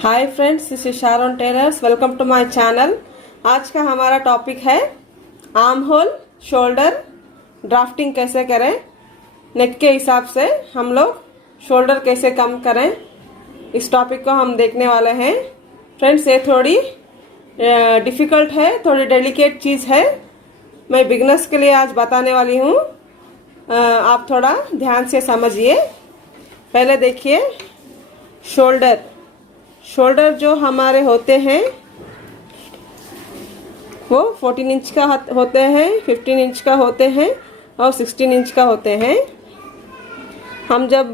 Hi friends, this is Sharon tailors. Welcome to my channel. आज का हमारा topic है आर्म होल शोल्डर ड्राफ्टिंग कैसे करें। नेक के हिसाब से हम लोग शोल्डर कैसे कम करें, इस टॉपिक को हम देखने वाले हैं। फ्रेंड्स, ये थोड़ी डिफ़िकल्ट है, थोड़ी डेलिकेट चीज़ है। मैं बिगनर्स के लिए आज बताने वाली हूँ। आप थोड़ा ध्यान से समझिए। पहले देखिए, शोल्डर जो हमारे होते हैं वो 14 इंच का होते हैं, 15 इंच का होते हैं और 16 इंच का होते हैं। हम जब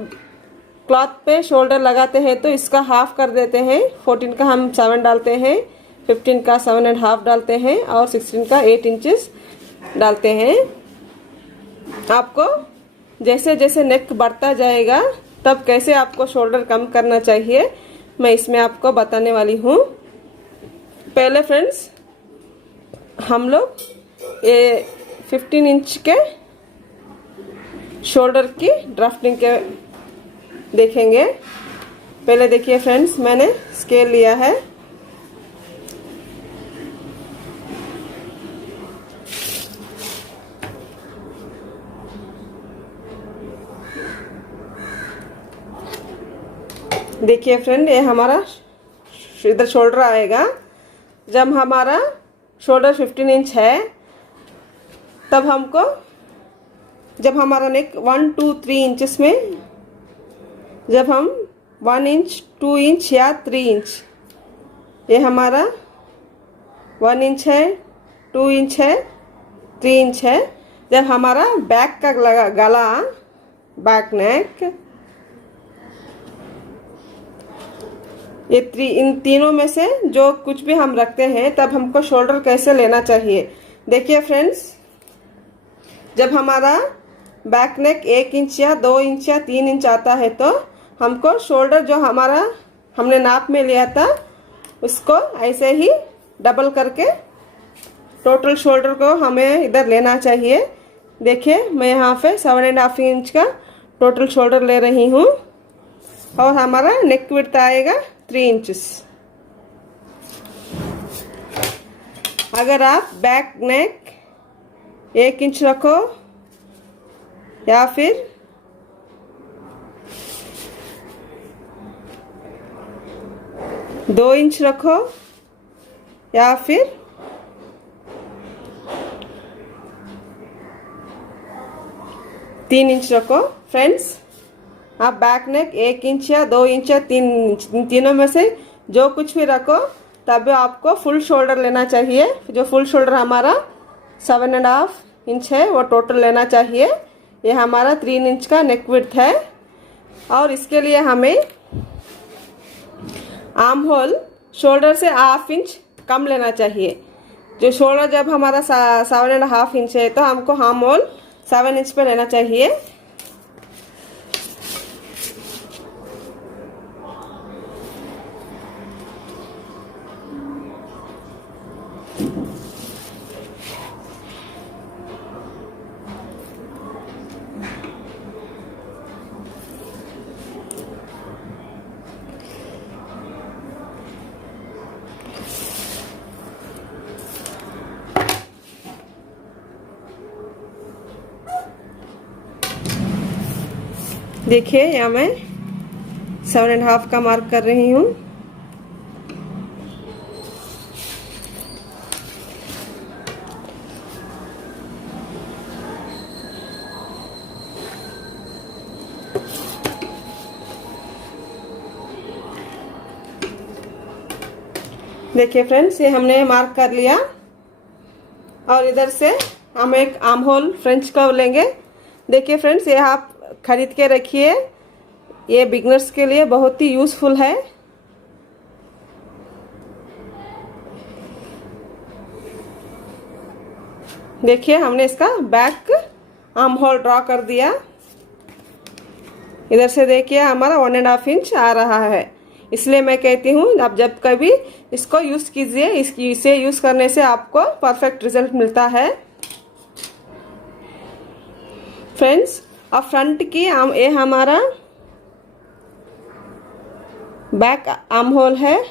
क्लॉथ पे शोल्डर लगाते हैं तो इसका हाफ कर देते हैं। 14 का हम 7 डालते हैं, 15 का 7.5 डालते हैं और 16 का 8 इंचेस डालते हैं। आपको जैसे जैसे नेक बढ़ता जाएगा तब कैसे आपको शोल्डर कम करना चाहिए, मैं इसमें आपको बताने वाली हूँ। पहले फ्रेंड्स, हम लोग ये 15 इंच के शोल्डर की ड्राफ्टिंग के देखेंगे। पहले देखिए फ्रेंड्स, मैंने स्केल लिया है। देखिए फ्रेंड, ये हमारा इधर शोल्डर आएगा। जब हमारा शोल्डर 15 इंच है तब हमको, जब हमारा नेक 1, 2, 3 इंचेस में, जब हम 1 इंच, 2 इंच या 3 इंच, ये हमारा 1 इंच है, 2 इंच है, 3 इंच है। जब हमारा बैक का गला, बैक नेक, ये इन तीनों में से जो कुछ भी हम रखते हैं तब हमको शोल्डर कैसे लेना चाहिए। देखिए फ्रेंड्स, जब हमारा बैक नेक 1 इंच या 2 इंच या 3 इंच आता है तो हमको शोल्डर जो हमारा हमने नाप में लिया था उसको ऐसे ही डबल करके टोटल शोल्डर को हमें इधर लेना चाहिए। देखिए, मैं यहाँ पे 7.5 इंच का टोटल शोल्डर ले रही हूँ और हमारा नेक विड्थ आएगा 3 इंचेस। अगर आप बैक नेक 1 इंच रखो या फिर 2 इंच रखो या फिर 3 इंच रखो, फ्रेंड्स, आप बैक नेक 1 इंच या 2 इंच या 3 इंच, इन तीनों में से जो कुछ भी रखो तब आपको फुल शोल्डर लेना चाहिए। जो फुल शोल्डर हमारा 7.5 इंच है वो टोटल लेना चाहिए। ये हमारा 3 इंच का नेक विड्थ है और इसके लिए हमें आर्म होल शोल्डर से 1/2 इंच कम लेना चाहिए। जो शोल्डर जब हमारा 7.5 इंच है तो हमको आर्म होल 7 इंच पे लेना चाहिए। देखिए, यहाँ मैं 7.5 का मार्क कर रही हूँ। देखिए फ्रेंड्स, ये हमने मार्क कर लिया और इधर से हम एक आर्म होल फ्रेंच कर्व लेंगे। देखिए फ्रेंड्स, ये आप खरीद के रखिए, ये बिगनर्स के लिए बहुत ही यूज़फुल है। देखिए, हमने इसका बैक आर्म होल ड्रॉ कर दिया। इधर से देखिए हमारा 1.5 इंच आ रहा है। इसलिए मैं कहती हूँ आप जब कभी इसको यूज़ कीजिए, इसे यूज़ करने से आपको परफेक्ट रिजल्ट मिलता है। फ्रेंड्स, और फ्रंट की ये हमारा बैक आर्म होल है।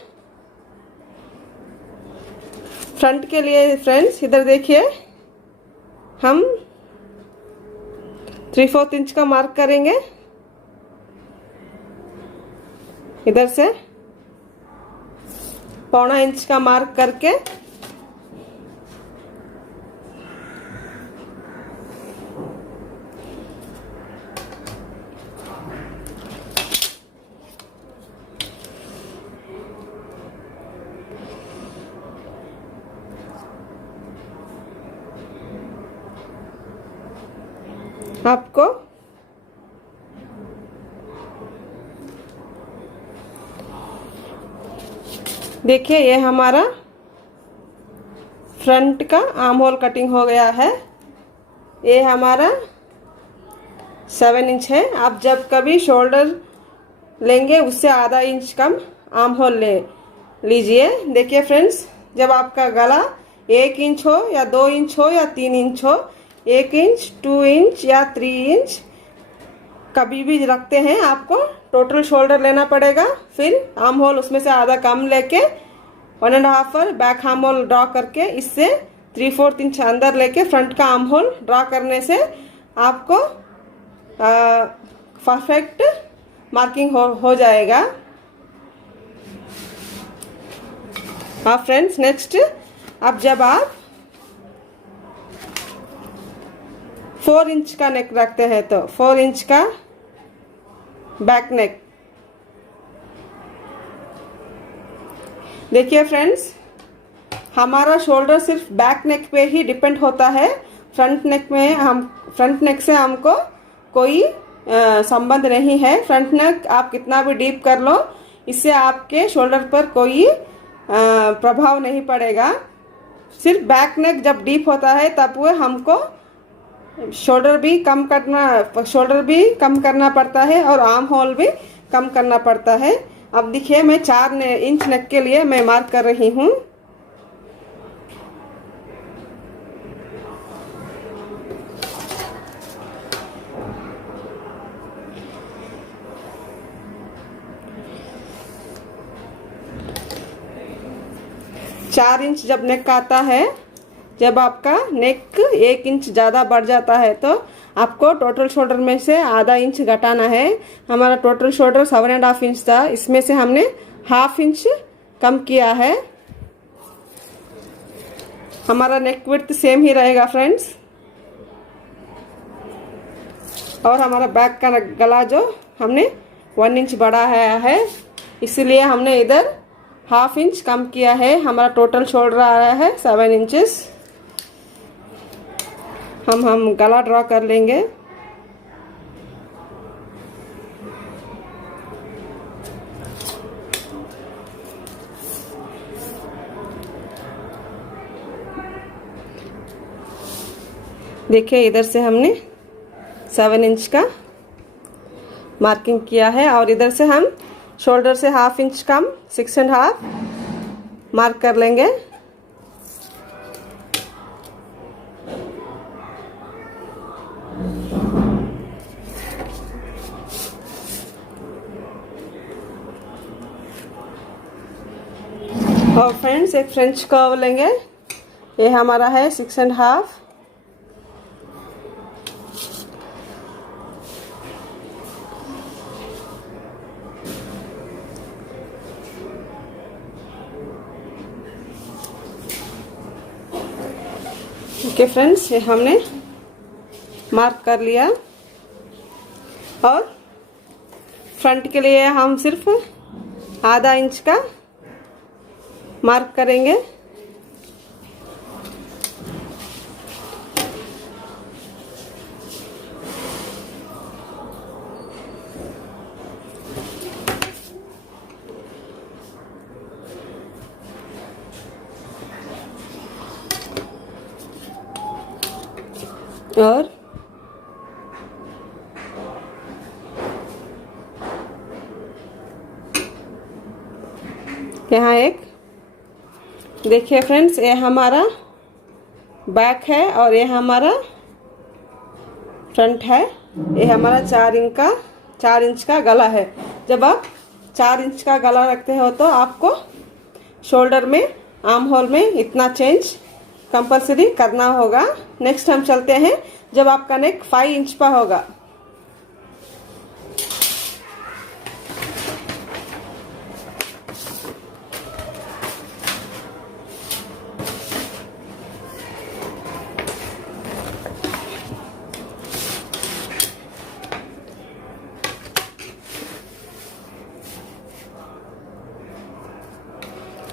फ्रंट के लिए फ्रेंड्स इधर देखिए, हम 3/4 इंच का मार्क करेंगे। इधर से 1/4 इंच का मार्क करके आपको देखिए ये हमारा फ्रंट का आर्म होल कटिंग हो गया है। ये हमारा 7 इंच है। आप जब कभी शोल्डर लेंगे उससे आधा इंच कम आर्म होल ले लीजिए। देखिए फ्रेंड्स, जब आपका गला 1 इंच हो या 2 इंच हो या 3 इंच हो, 1 इंच, 2 इंच या 3 इंच कभी भी रखते हैं, आपको टोटल शोल्डर लेना पड़ेगा। फिर आर्म होल उसमें से आधा कम लेके 1.5 पर बैक आर्म होल ड्रॉ करके इससे 3/4 इंच अंदर लेके फ्रंट का आर्म होल ड्रॉ करने से आपको परफेक्ट मार्किंग हो जाएगा। हाँ फ्रेंड्स, नेक्स्ट अब जब आप 4 इंच का नेक रखते हैं तो 4 इंच का बैक नेक। देखिए फ्रेंड्स, हमारा शोल्डर सिर्फ बैक नेक पे ही डिपेंड होता है। फ्रंट नेक से हमको कोई संबंध नहीं है। फ्रंट नेक आप कितना भी डीप कर लो, इससे आपके शोल्डर पर कोई प्रभाव नहीं पड़ेगा। सिर्फ बैक नेक जब डीप होता है तब वो हमको शोल्डर भी कम करना पड़ता है और आर्म होल भी कम करना पड़ता है। अब देखिए, मैं 4 इंच नेक के लिए मैं मार्क कर रही हूँ। चार इंच जब नेक आता है, जब आपका नेक 1 इंच ज़्यादा बढ़ जाता है तो आपको टोटल शोल्डर में से आधा इंच घटाना है। हमारा टोटल शोल्डर 7.5 इंच था, इसमें से हमने 1/2 इंच कम किया है। हमारा नेक विड्थ सेम ही रहेगा फ्रेंड्स। और हमारा बैक का गला जो हमने 1 इंच बढ़ाया है, इसलिए हमने इधर 1/2 इंच कम किया है। हमारा टोटल शोल्डर आ रहा है 7 इंचेस। हम गला ड्रॉ कर लेंगे। देखिए, इधर से हमने 7 इंच का मार्किंग किया है और इधर से हम शोल्डर से 1/2 इंच कम 6.5 मार्क कर लेंगे। और फ्रेंड्स, एक फ्रेंच कर्व लेंगे। ये हमारा है 6.5। ओके फ्रेंड्स, ये हमने मार्क कर लिया। और फ्रंट के लिए हम सिर्फ आधा इंच का मार्क करेंगे। और यहाँ एक देखिए फ्रेंड्स, ये हमारा बैक है और ये हमारा फ्रंट है। ये हमारा 4 इंच का गला है। जब आप 4 इंच का गला रखते हो तो आपको शोल्डर में, आर्म होल में इतना चेंज कंपलसरी करना होगा। नेक्स्ट हम चलते हैं जब आपका नेक 5 इंच का होगा।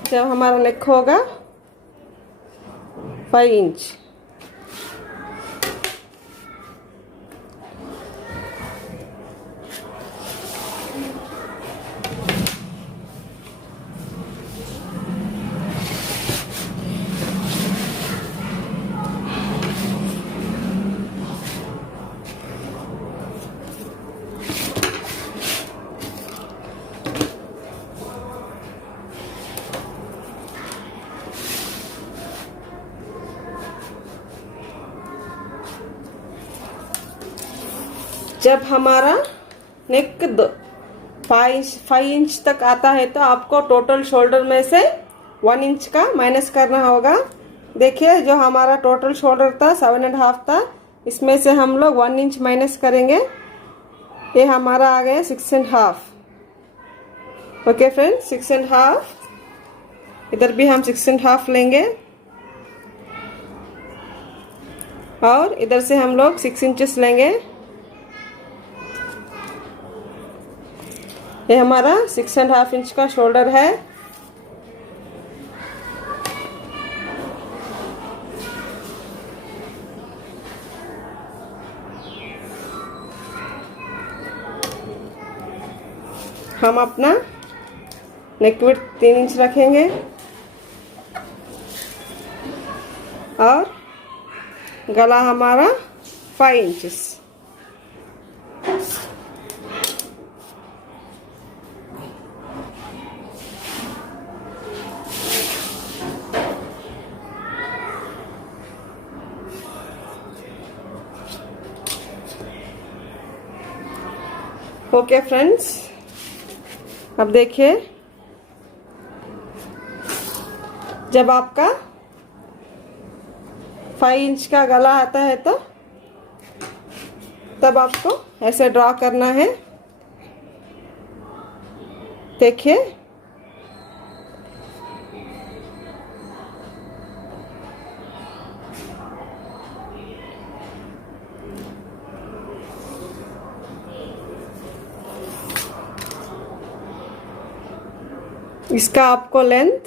जब हमारा नेक होगा 5 इंच, जब हमारा नेक 5 इंच तक आता है तो आपको टोटल शोल्डर में से 1 इंच का माइनस करना होगा। देखिए जो हमारा टोटल शोल्डर था 7.5 था, इसमें से हम लोग 1 इंच माइनस करेंगे। ये हमारा आ गया 6.5। Okay friends, 6.5। इधर भी हम 6.5 लेंगे और इधर से हम लोग 6 इंचेस लेंगे। ये हमारा 6.5 इंच का शोल्डर है। हम अपना नेक विड्थ 3 इंच रखेंगे और गला हमारा 5 इंचेस। ओके फ्रेंड्स, अब देखिए जब आपका 5 इंच का गला आता है तो तब आपको ऐसे ड्रॉ करना है। देखिए इसका आपको लेंथ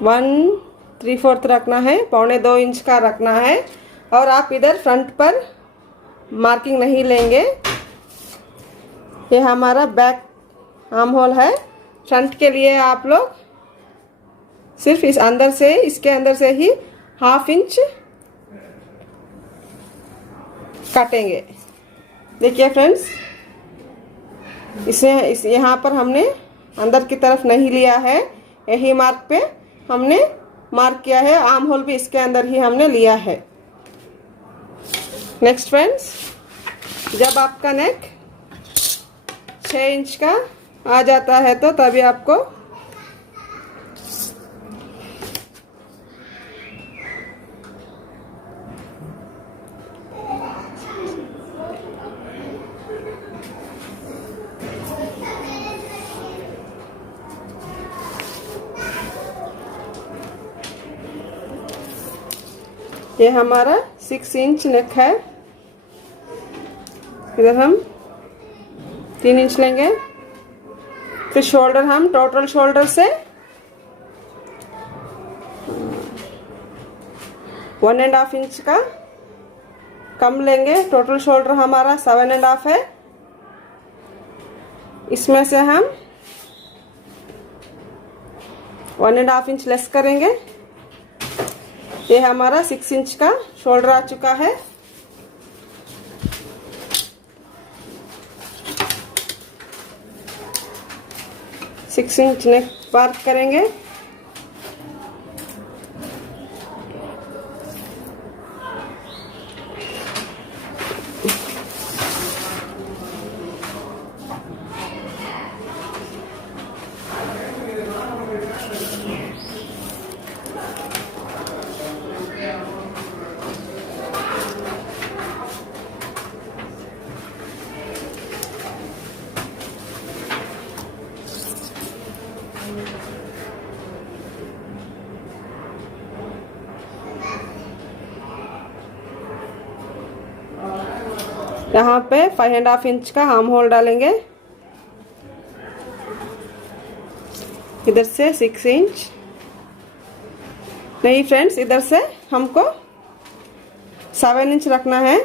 1/3 रखना है, 1.25 इंच का रखना है। और आप इधर फ्रंट पर मार्किंग नहीं लेंगे। ये हमारा बैक आर्म होल है। फ्रंट के लिए आप लोग सिर्फ इस अंदर से, इसके अंदर से ही 1/2 इंच काटेंगे। देखिए फ्रेंड्स, इसे यहाँ पर हमने अंदर की तरफ नहीं लिया है, यही मार्क पे हमने मार्क किया है। आर्म होल भी इसके अंदर ही हमने लिया है। नेक्स्ट फ्रेंड्स, जब आपका नेक 6 इंच का आ जाता है तो तभी आपको ये हमारा 6 इंच नेक है। इधर हम 3 इंच लेंगे। फिर शोल्डर हम टोटल शोल्डर से 1.5 इंच का कम लेंगे। टोटल शोल्डर हमारा 7.5 है, इसमें से हम 1.5 इंच लेस करेंगे। ये हमारा 6 इंच का शोल्डर आ चुका है। सिक्स इंच नेक मार्क करेंगे। यहाँ पे 5.5 इंच का आर्म होल डालेंगे। इधर से 6 इंच नहीं फ्रेंड्स, इधर से हमको 7 इंच रखना है,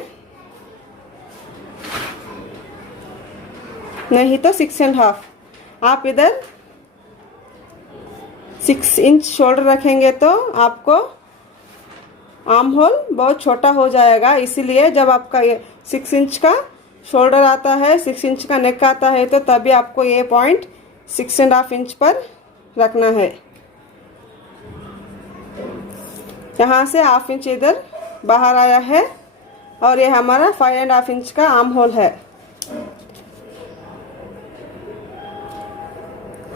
नहीं तो 6.5। आप इधर 6 इंच शोल्डर रखेंगे तो आपको आर्म होल बहुत छोटा हो जाएगा। इसीलिए जब आपका ये 6 इंच का शोल्डर आता है, 6 इंच का नेक आता है, तो तभी आपको ये पॉइंट 6.5 इंच पर रखना है। यहाँ से 1/2 इंच इधर बाहर आया है और ये हमारा 5.5 इंच का आर्म होल है।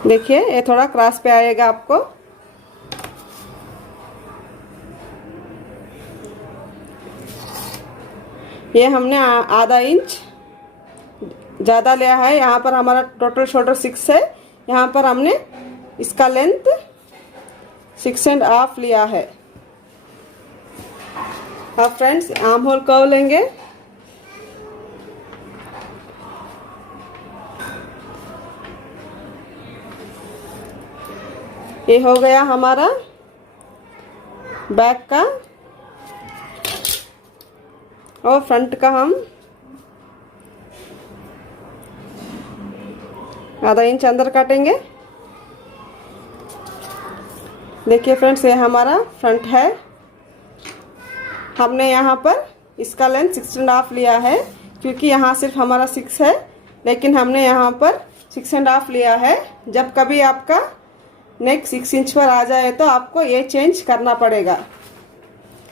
देखिए ये थोड़ा क्रॉस पे आएगा आपको। ये हमने आधा इंच ज़्यादा लिया है। यहाँ पर हमारा टोटल शोल्डर 6 है, यहाँ पर हमने इसका लेंथ 6.5 लिया है। अब फ्रेंड्स आर्म होल कर्व लेंगे। ये हो गया हमारा बैक का, और फ्रंट का हम आधा इंच अंदर काटेंगे। देखिए फ्रेंड्स ये हमारा फ्रंट है। हमने यहाँ पर इसका लेंथ 6.5 लिया है, क्योंकि यहाँ सिर्फ हमारा 6 है, लेकिन हमने यहाँ पर 6.5 लिया है। जब कभी आपका नेक 6 इंच पर आ जाए तो आपको ये चेंज करना पड़ेगा।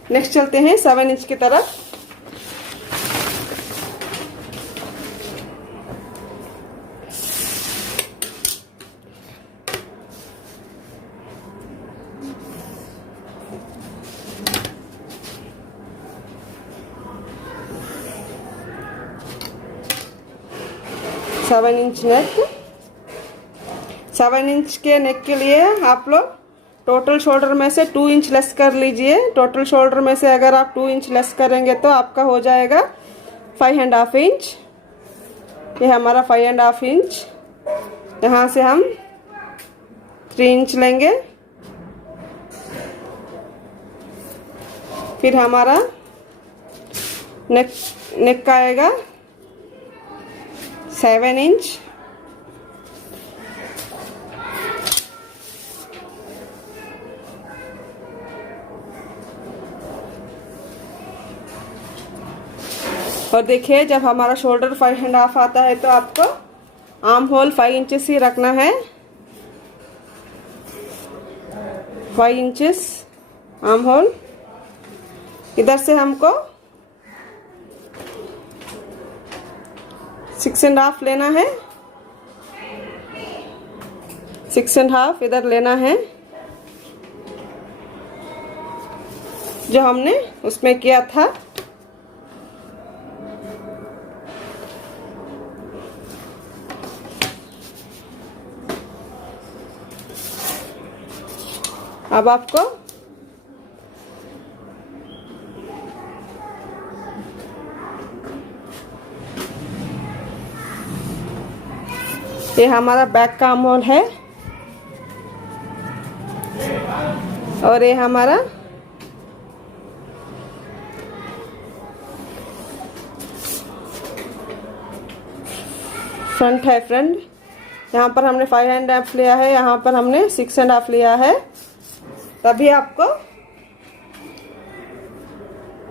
नेक्स्ट चलते हैं 7 इंच की तरफ। सेवन इंच नेक, 7 इंच के नेक के लिए आप लोग टोटल शोल्डर में से 2 इंच लेस कर लीजिए। टोटल शोल्डर में से अगर आप 2 इंच लेस करेंगे तो आपका हो जाएगा 5.5 इंच। ये हमारा 5.5 इंच। यहाँ से हम 3 इंच लेंगे। फिर हमारा नेक का आएगा 7 इंच। और देखिए जब हमारा शोल्डर 5.5 आता है तो आपको आर्म होल 5 इंचेस ही रखना है। 5 इंचेस आर्म होल। इधर से हमको 6.5 लेना है, 6.5 इधर लेना है, जो हमने उसमें किया था। अब आपको ये हमारा बैक का आर्म होल है और ये हमारा फ्रंट है। फ्रंट यहाँ पर हमने 5.5 लिया है, यहाँ पर हमने 6.5 लिया है। तभी आपको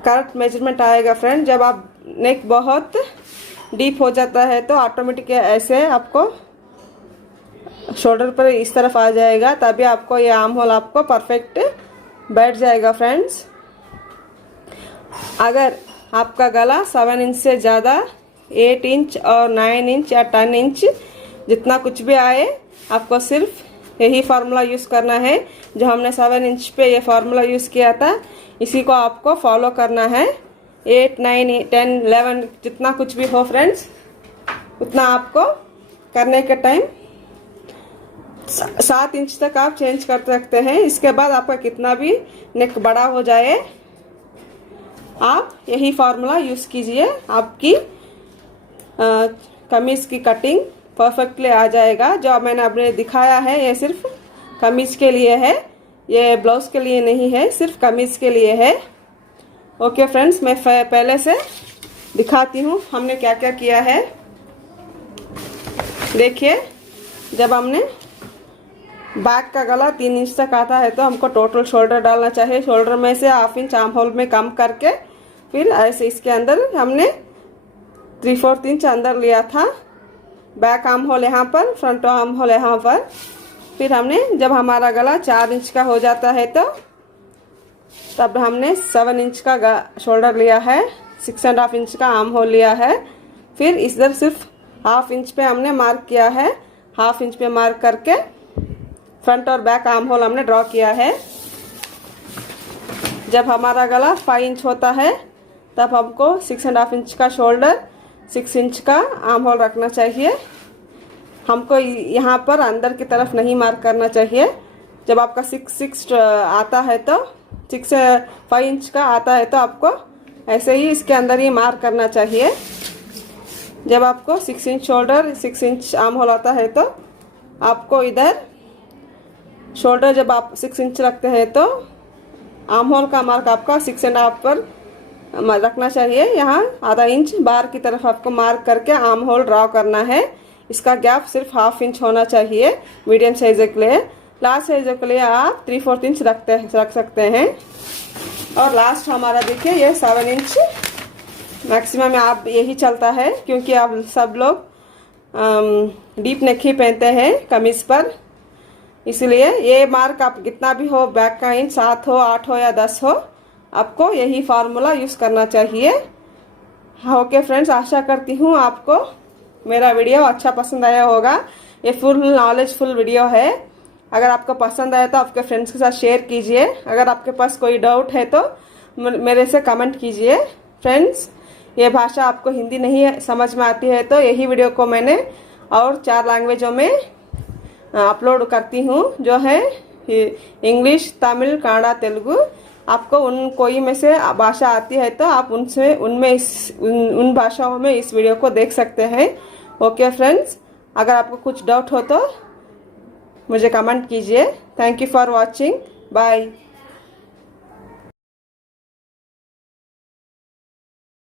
करेक्ट मेजरमेंट आएगा फ्रेंड। जब आप नेक बहुत डीप हो जाता है तो ऑटोमेटिक ऐसे आपको शोल्डर पर इस तरफ आ जाएगा, तभी आपको ये आर्म होल आपको परफेक्ट बैठ जाएगा फ्रेंड्स। अगर आपका गला 7 इंच से ज़्यादा 8 इंच और 9 इंच या 10 इंच जितना कुछ भी आए, आपको सिर्फ यही फार्मूला यूज़ करना है जो हमने 7 इंच पे ये फार्मूला यूज़ किया था। इसी को आपको फॉलो करना है। 8, 9, 10, 11 जितना कुछ भी हो फ्रेंड्स, उतना आपको करने के टाइम 7 इंच तक आप चेंज कर सकते हैं। इसके बाद आपका कितना भी नेक बड़ा हो जाए, आप यही फार्मूला यूज़ कीजिए। आपकी कमीज़ की कटिंग परफेक्टली आ जाएगा। जो मैंने आपने दिखाया है ये सिर्फ कमीज़ के लिए है, ये ब्लाउज के लिए नहीं है, सिर्फ कमीज़ के लिए है। ओके फ्रेंड्स, मैं पहले से दिखाती हूँ हमने क्या क्या किया है। देखिए, जब हमने बैक का गला 3 इंच तक आता है तो हमको टोटल शोल्डर डालना चाहिए। शोल्डर में से 1/2 इंच आर्म होल में कम करके फिर ऐसे इसके अंदर हमने 3/4 इंच अंदर लिया था। बैक आर्म होल यहाँ पर, फ्रंट आर्म होल यहाँ पर। फिर हमने जब हमारा गला 4 इंच का हो जाता है तो तब हमने 7 इंच का शोल्डर लिया है, 6.5 इंच का आर्म होल लिया है। फिर इधर सिर्फ 1/2 इंच पे हमने मार्क किया है, 1/2 इंच पे मार्क करके फ्रंट और बैक आर्म होल हमने ड्रॉ किया है। जब हमारा गला 5 इंच होता है तब हमको 6.5 इंच का शोल्डर, 6 इंच का आर्म होल रखना चाहिए। हमको यहाँ पर अंदर की तरफ नहीं मार्क करना चाहिए। जब आपका 6 आता है तो 5 इंच का आता है तो आपको ऐसे ही इसके अंदर ही मार्क करना चाहिए। जब आपको 6 inch shoulder, 6 inch arm hole आता है तो आपको इधर शोल्डर जब आप 6 इंच रखते हैं तो आर्म होल का मार्क आपका 6.5 पर रखना चाहिए। यहाँ आधा इंच बाहर की तरफ आपको मार्क करके आर्म होल ड्रॉ करना है। इसका गैप सिर्फ 1/2 इंच होना चाहिए मीडियम साइज के लिए। लार्ज साइज के लिए आप 3/4 इंच रख सकते हैं। और लास्ट हमारा देखिए ये 7 इंच मैक्सिमम आप यही चलता है, क्योंकि आप सब लोग डीप नेक ही पहनते हैं कमीज पर, इसलिए ये मार्क आप कितना भी हो, बैक का इंच 7 हो, 8 हो या 10 हो, आपको यही फार्मूला यूज़ करना चाहिए। ओके फ्रेंड्स, आशा करती हूँ आपको मेरा वीडियो अच्छा पसंद आया होगा। ये फुल नॉलेजफुल वीडियो है। अगर आपको पसंद आया तो आपके फ्रेंड्स के साथ शेयर कीजिए। अगर आपके पास कोई डाउट है तो मेरे से कमेंट कीजिए। फ्रेंड्स, ये भाषा आपको हिंदी नहीं समझ में आती है तो यही वीडियो को मैंने और 4 लैंग्वेजों में अपलोड करती हूँ, जो है इंग्लिश, तमिल, कन्नड़ा, तेलुगु। आपको उन कोई में से भाषा आती है तो आप उन भाषाओं में इस वीडियो को देख सकते हैं। ओके फ्रेंड्स, अगर आपको कुछ डाउट हो तो मुझे कमेंट कीजिए। Thank you for watching, bye.